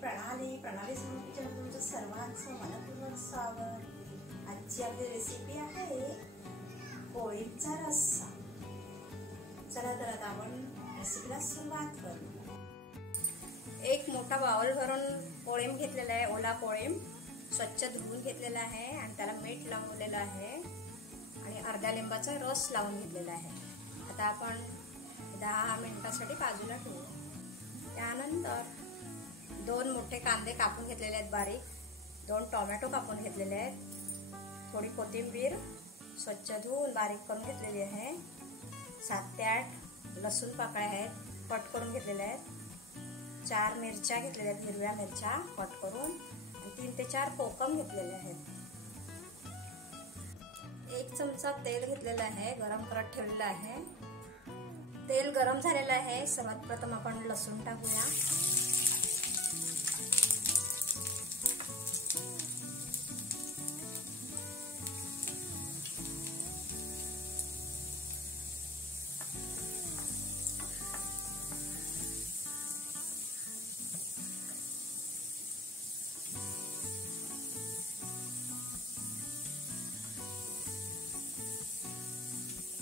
प्रणाली समोर तुमचं सर्वांचं मनपूर्वक स्वागत। आजची आपली रेसिपी आहे पोळीचा रस्सा। चला तर आता आपण रेसिपीला सुरुवात करू। एक मोठा बाउल भरून पोळेम घेतलेला आहे, ओला पोळेम स्वच्छ धुवून घेतलेला आहे आणि त्याला मीठ लावलेलं आहे आणि अर्ध्या लिंबाचा रस लावून घेतलेला आहे। आता आपण 10 मिनिटांसाठी बाजूला ठेवू। त्यानंतर 2 मोठे कांदे कापून घेतलेले आहेत बारीक, 2 टोमॅटो कापून घेतलेले आहेत, थोडी कोथिंबीर स्वच्छ धुवून बारीक करून घेतलेली आहे, 7 ते 8 लसूण पाकळ्या आहेत कट करून घेतलेल्या आहेत, 4 मिरच्या घेतलेल्या आहेत हिरव्या मिरच्या कट करून आणि 3 ते 4 कोकम घेतलेले आहेत। 1 चमचा तेल घेतलेला आहे, गरम करत ठेवलेला आहे। तेल गरम झालेलं आहे। सर्वात प्रथम आपण लसूण टाकूया।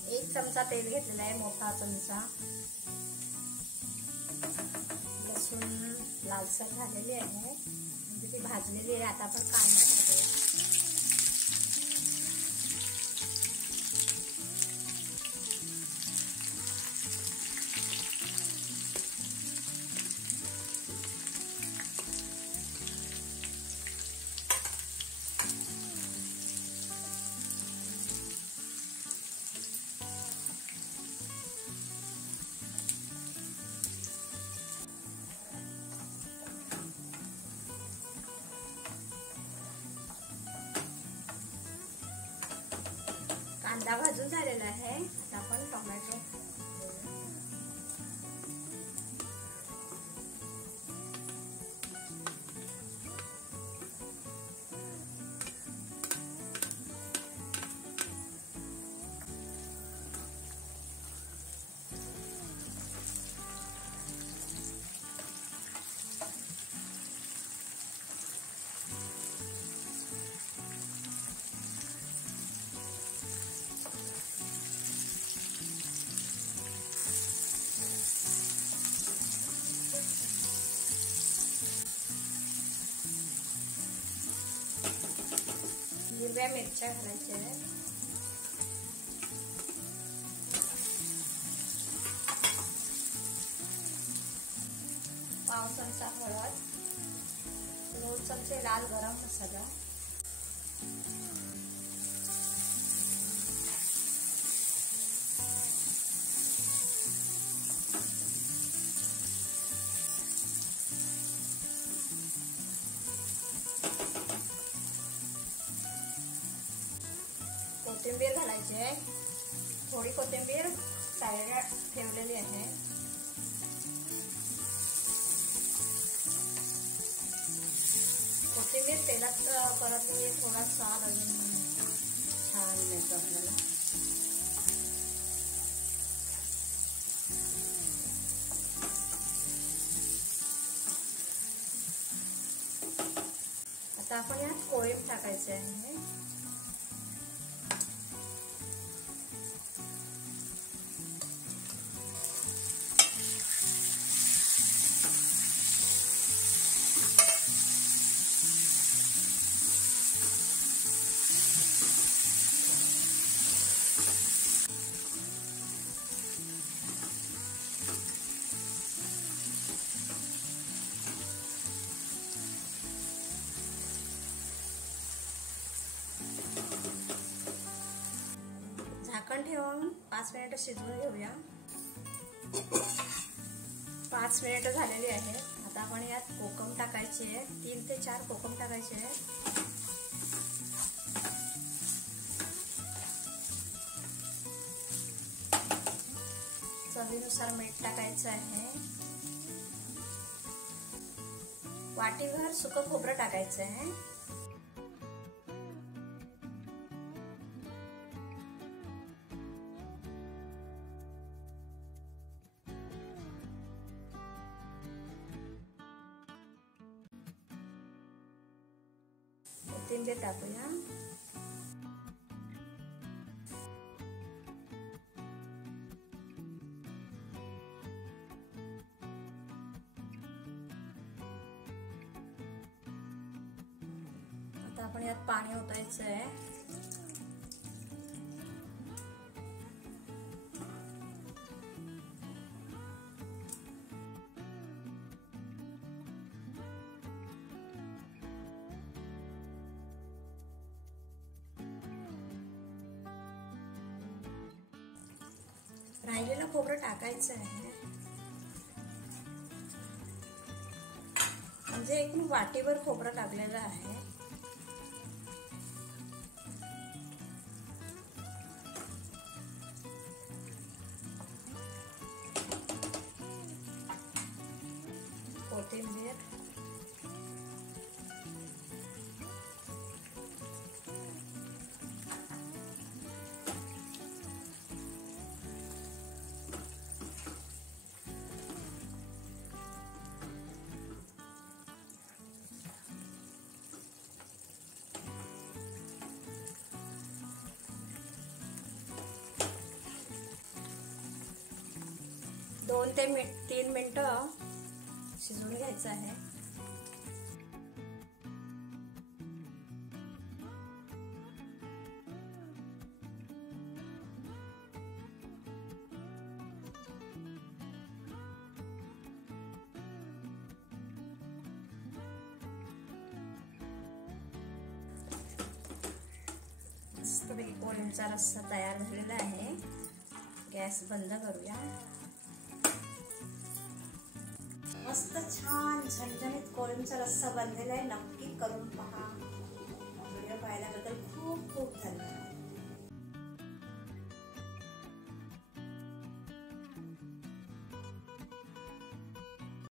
एक चमचा तेल घेतलेला आहे, मोठा चमचा। लसूण लालसर झालेली आहे, म्हणजे ती भाजलेली आहे। आता आपण कांदा टाकूया। कांदा भाजून झालेला आहे। आता आपण टोमॅटो हिरव्या मिरच्या घालायच्या आहेत, पाव चमचा हळद, 2 चमचे लाल गरम मसाला, कोथिंबीर घालायची आहे। थोडी कोथिंबीर साईडला ठेवलेली आहे। कोथिंबीर तेलात परतली, थोडा स्वाद अजून छान मिळतो आपल्याला। आता आपण यात कोळंब टाकायचे आहे। झाकण ठेवून 5 मिनिटं शिजवून घेऊया। 5 मिनिटं झालेली आहेत। आता आपण यात कोकम टाकायचे आहे, 3 ते 4 कोकम टाकायचे आहे। चवीनुसार मीठ टाकायचं आहे। वाटीभर सुकं खोबरं टाकायचं आहे। कोथिंबीर टाकूया. आता आपण यात पाणी ओतायचं आहे. राहिलेलं खोबरं टाकायचं आहे. म्हणजे एकूण वाटीभर खोबरं टाकलेलं आहे. कोथिंबीर, दोन ते 3 मिनिटं शिजवून घ्यायचं आहे. मस्तपैकी कोळंबीचा रस्सा तयार झालेला आहे. गॅस बंद करूया. मस्त छान झणझणीत कोळंबीचा रस्सा बनलेला आहे. नक्की करून पहा. व्हिडिओ पाहिल्याबद्दल खूप खूप धन्यवाद.